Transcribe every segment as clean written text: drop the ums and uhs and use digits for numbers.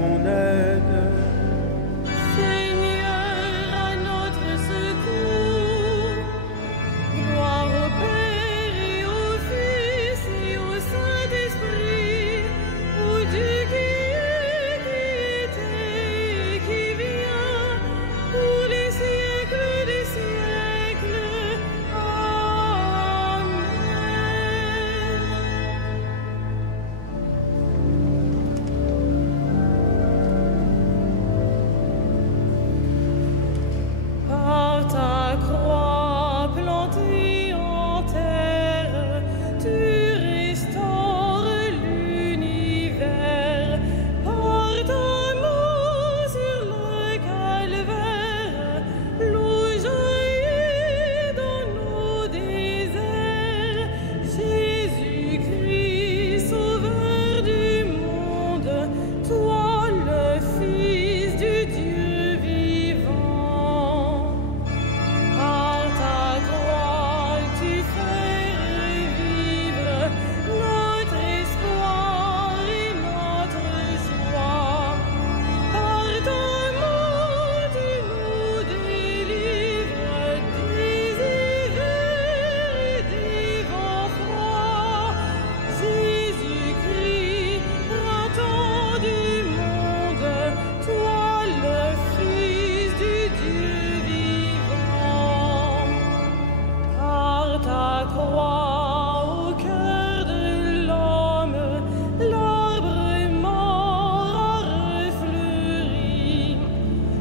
mon aide. Seigneur, à notre secours. Gloire au Père et au Fils et au Saint-Esprit, au Dieu qui est, qui était et qui vient, pour les siècles des siècles. Amen. Par ta croix plantée en terre, tu restaures l'univers. Par ta mort sur le calvaire, l'eau jaillit dans nos déserts. Jésus-Christ, sauveur du monde, toi le Fils du Dieu vivant. Par ta croix, tu fais revivre notre espoir et notre joie. Par ta mort, tu nous délivres des hivers et des vents froids. Jésus-Christ, printemps du monde, toi le Fils du Dieu vivant. Par ta croix au cœur de l'homme, l'arbre mort a refleuri.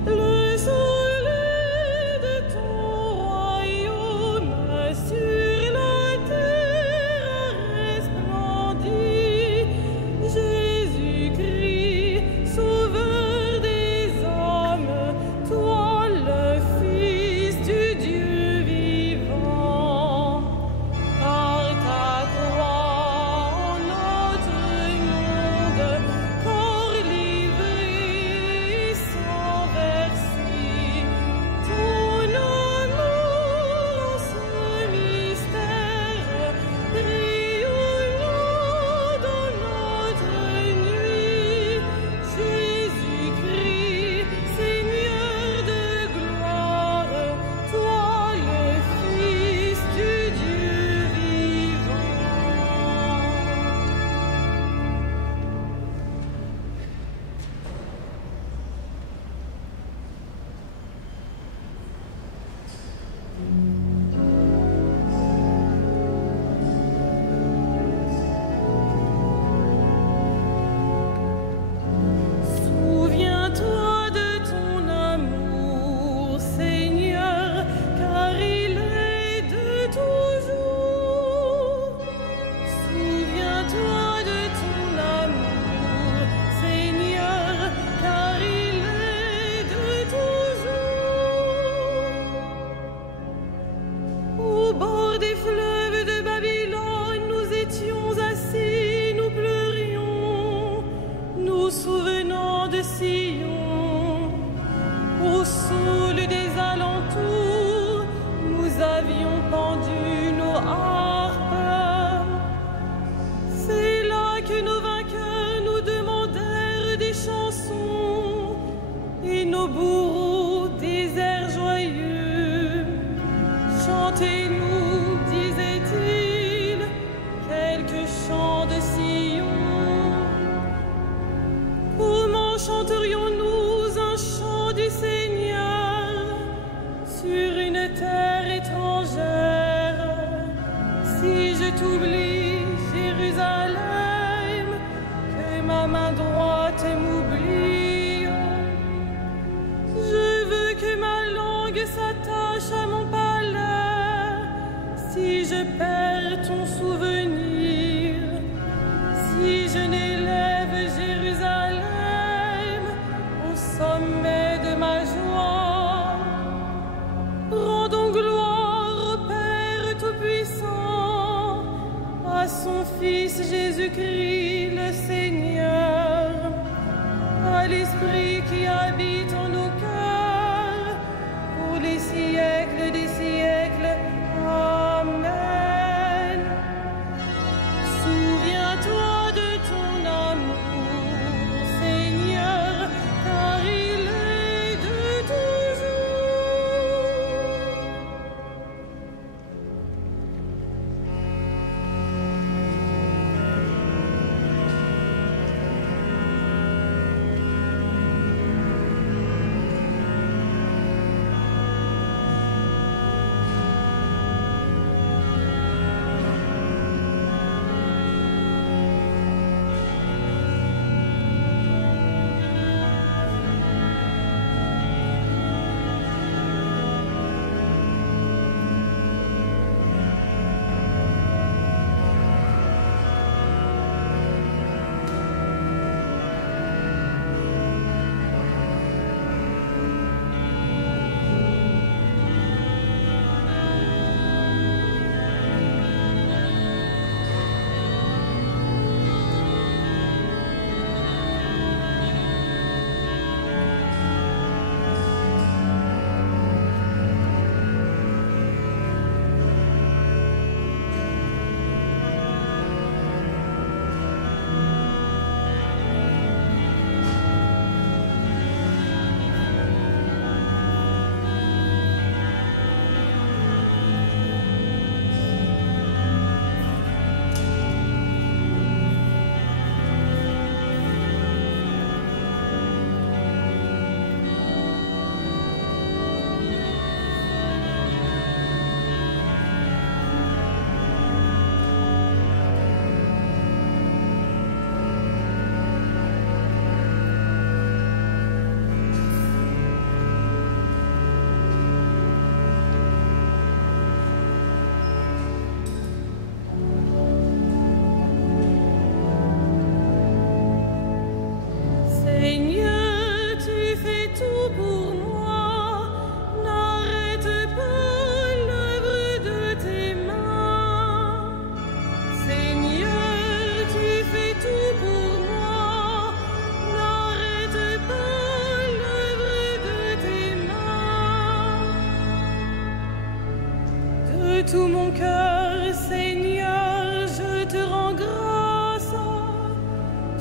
Le soleil de ton royaume sur la terre a resplendi. Jésus-Christ, sauveur des hommes, toi le Fils du Dieu vivant. Par ta croix en notre monde, corps livré et sans verser, ton amour en ce mystère, rayonnant dans notre nuit. Jésus-Christ, Seigneur de gloire, toi le Fils du Dieu vivant. Souviens-toi de ton amour, Seigneur, car il est de toujours. Souviens-toi de ton amour, Seigneur, car il est de toujours. Au bord des fleuves de Babylone, nous étions assis, nous pleurions, nous souvenant de Sion. Au saule des alentours, nous avions pendu nos harpes. C'est là que nos vainqueurs nous demandèrent des chansons et nos bourreaux des airs joyeux. Chantez-nous, disait-il, quelques chants de Sion. Comment chanterions-nous un chant du Seigneur sur une terre étrangère? Si je t'oublie, Jérusalem, que ma main droite m'oublie. Je veux que ma langue s'attache à mon palais, si je perds ton souvenir, si je n'élève Jérusalem au sommet de ma joie. Rendons gloire au Père Tout-Puissant, à son Fils Jésus-Christ le Seigneur, à l'Esprit qui habite en nos cœurs, pour les siècles des siècles. Amen. Souviens-toi de ton amour, Seigneur, tout mon cœur, Seigneur, je te rends grâce.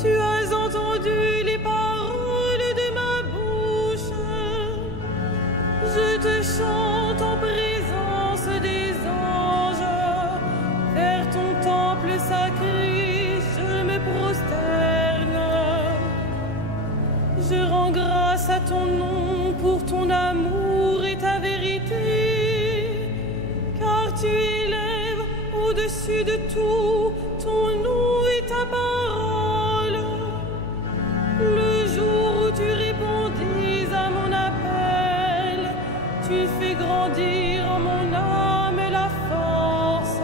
Tu as entendu les paroles de ma bouche. Je te chante en présence des anges. Vers ton temple sacré, je me prosterne. Je rends grâce à ton nom pour ton amour et ta vérité. Tu élèves au-dessus de tout ton nom et ta parole. Le jour où tu répondis à mon appel, tu fais grandir en mon âme la force.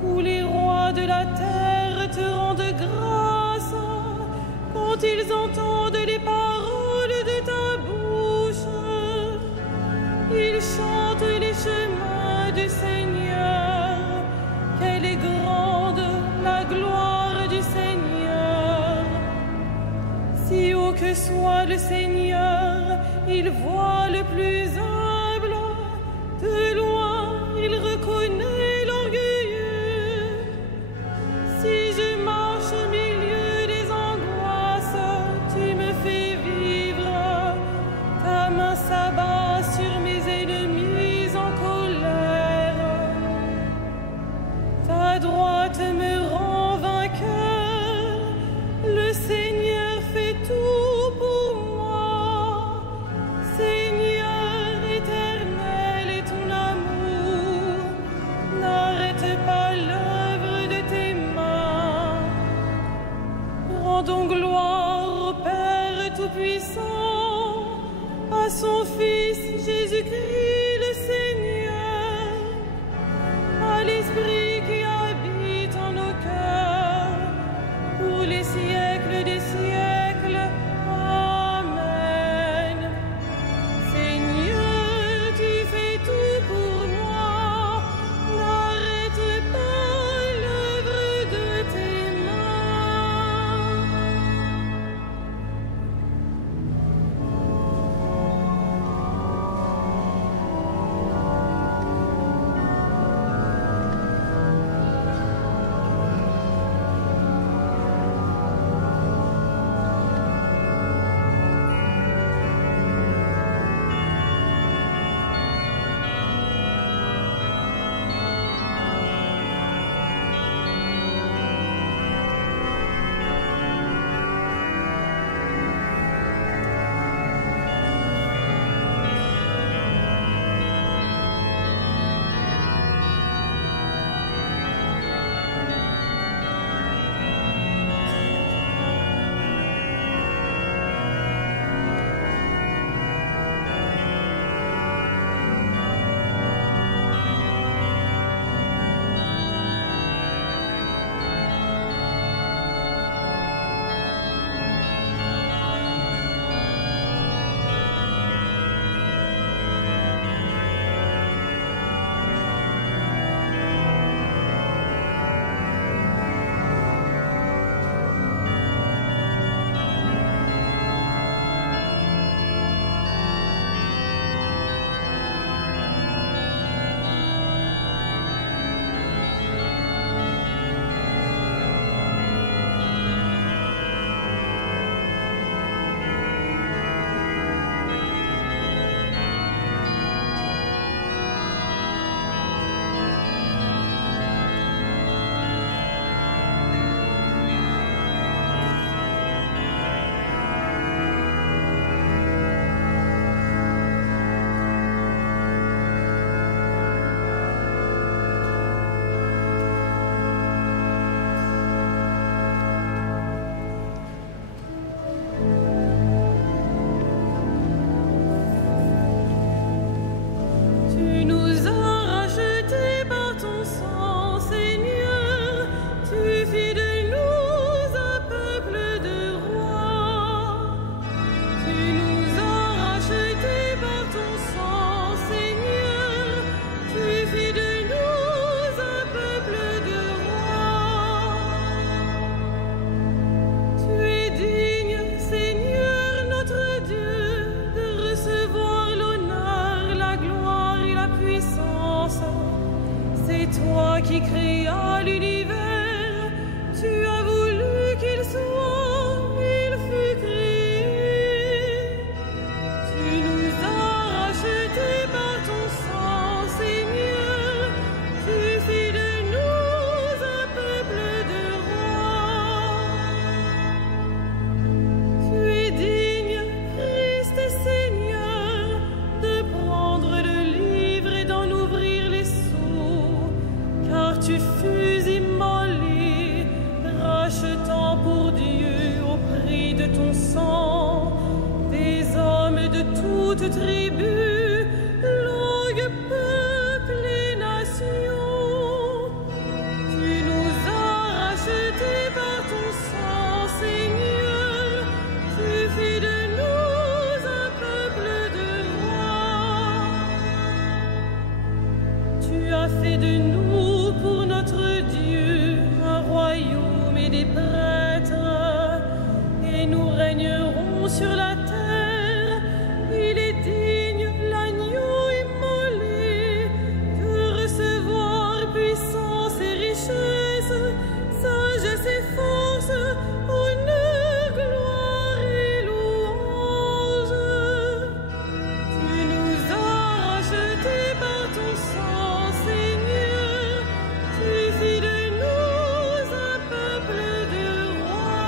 Tous les rois de la terre te rendent grâce quand ils entendent les paroles de ta bouche. Ils chantent les chemins du Seigneur. Quelle est grande la gloire du Seigneur. Si haut que soit le Seigneur, il voit le plus humble. De loin, il reconnaît l'orgueilleux. Si je marche au milieu des angoisses, tu me fais vivre. Ta main s'abat sur mes ennemis en colère. Ta droite me rend vainqueur. Le Seigneur fait tout pour moi. Seigneur éternel, et ton amour n'arrête pas l'œuvre de tes mains. Rendons gloire au Père Tout-Puissant, à son Fils Jésus-Christ le Seigneur, à l'Esprit qui habite en nos cœurs, pour les siècles des siècles. Amen. Seigneur, tu fais tout pour moi, n'arrête pas l'œuvre de tes mains. toutes tribus, langues, peuples et nations. Tu nous as rachetés par ton sang, Seigneur. Tu fais de nous un peuple de rois. Tu as fait de nous pour notre Dieu un royaume et des prêtres, et nous régnerons sur la terre. Il est digne, l'agneau immolé, de recevoir puissance et richesse, sagesse et force, honneur, gloire et louange. Tu nous as rachetés par ton sang, Seigneur. Tu fis de nous un peuple de rois.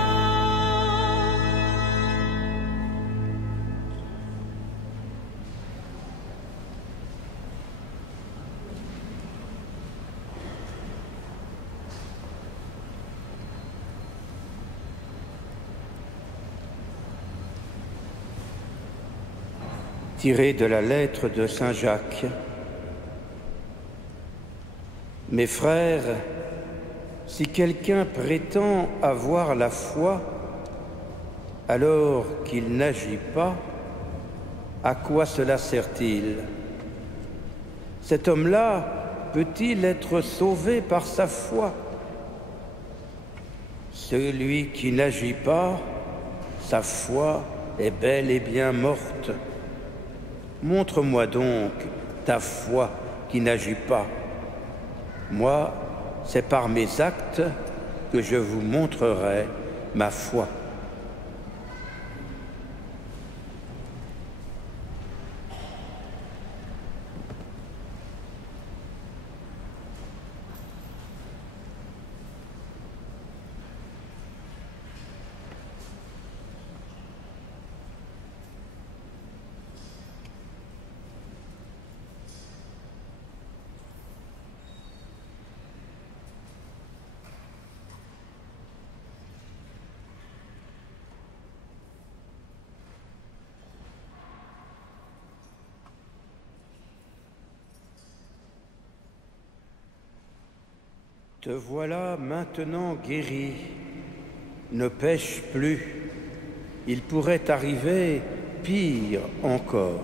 Tiré de la lettre de Saint Jacques. Mes frères, si quelqu'un prétend avoir la foi alors qu'il n'agit pas, à quoi cela sert-il? Cet homme-là peut-il être sauvé par sa foi? Celui qui n'agit pas, sa foi est bel et bien morte. Montre-moi donc ta foi qui n'agit pas. Moi, c'est par mes actes que je vous montrerai ma foi. Te voilà maintenant guéri. Ne pêche plus. Il pourrait arriver pire encore.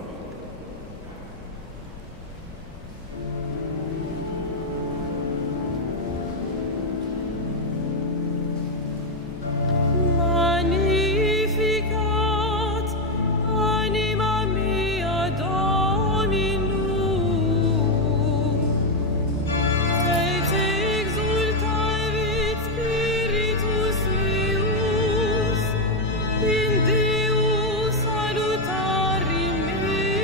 In Deus salutari me.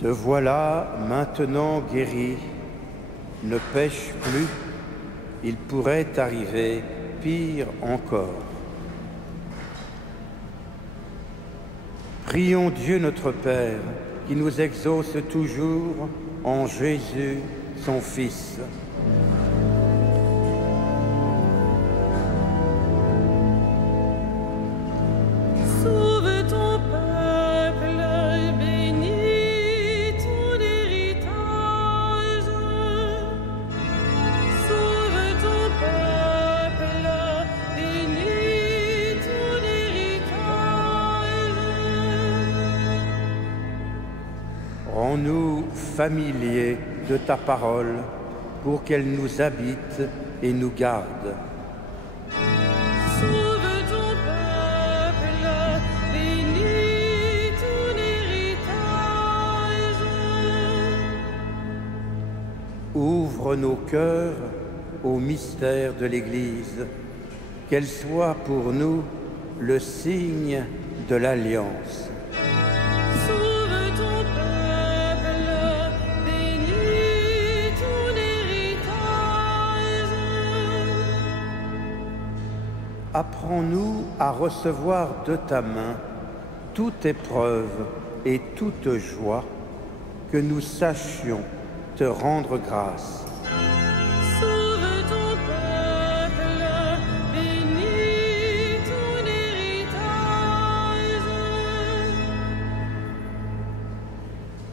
Te voilà maintenant guéri, ne pêche plus, il pourrait arriver pire encore. Prions Dieu notre Père, qui nous exauce toujours en Jésus, son Fils. Sauve ton peuple, bénis ton héritage. Sauve ton peuple, bénis ton héritage. Rends-nous familiers de ta parole pour qu'elle nous habite et nous garde. Sauve ton peuple, bénis ton héritage. Ouvre nos cœurs au mystère de l'Église, qu'elle soit pour nous le signe de l'Alliance. Sauve ton peuple, bénis ton héritage. Apprends-nous à recevoir de ta main toute épreuve et toute joie, que nous sachions te rendre grâce. Sauve ton peuple, bénis ton héritage.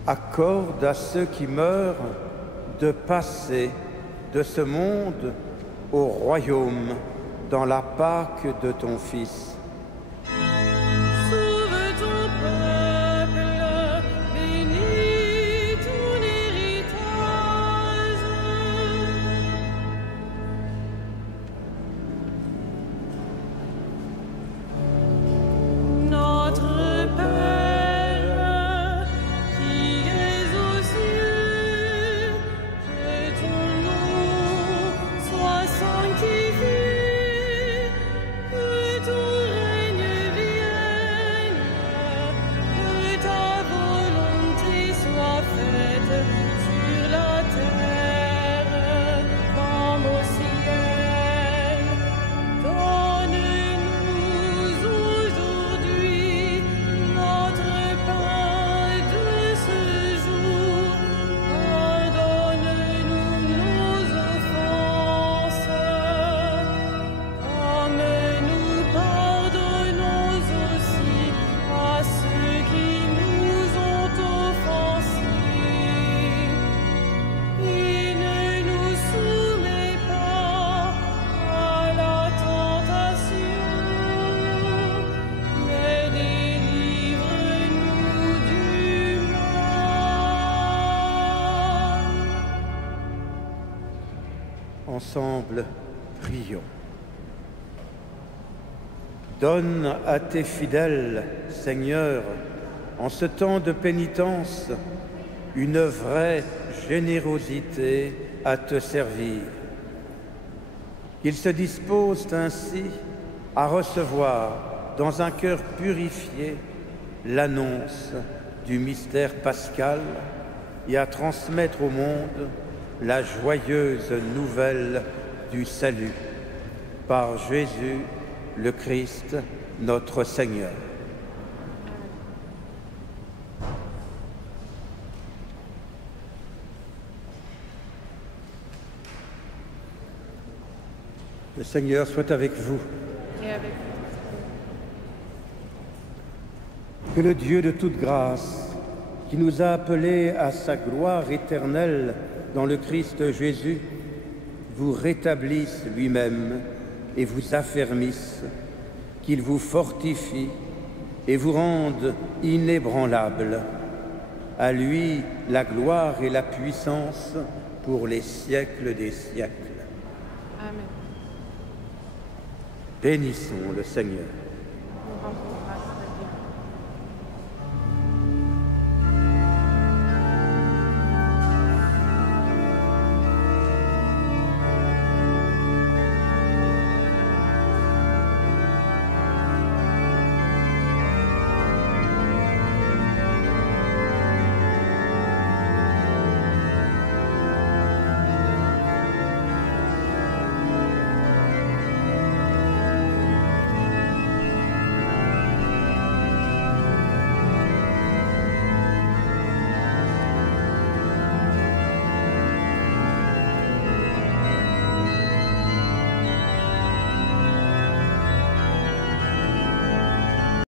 Accorde à ceux qui meurent de passer de ce monde au royaume dans la Pâque de ton Fils. Sauve ton peuple, bénis ton héritage. Notre Père, qui es aux cieux, que ton nom soit sanctifié, que ton règne vienne, que ta volonté soit faite sur la terre comme au ciel. Donne-nous aujourd'hui notre pain de ce jour. Pardonne-nous nos offenses, comme nous pardonnons aussi à ceux qui nous ont offensés. Et ne nous soumets pas à la tentation, mais délivre-nous du mal. Ensemble, prions. Donne à tes fidèles, Seigneur, en ce temps de pénitence, une vraie générosité à te servir. Qu'ils se disposent ainsi à recevoir dans un cœur purifié l'annonce du mystère pascal et à transmettre au monde la joyeuse nouvelle du salut. Par Jésus le Christ, notre Seigneur. Le Seigneur soit avec vous. Et avec Que le Dieu de toute grâce, qui nous a appelés à sa gloire éternelle dans le Christ Jésus, vous rétablisse lui-même et vous affermisse, qu'il vous fortifie et vous rende inébranlable. À lui la gloire et la puissance pour les siècles des siècles. Amen. Bénissons le Seigneur. Nous rendons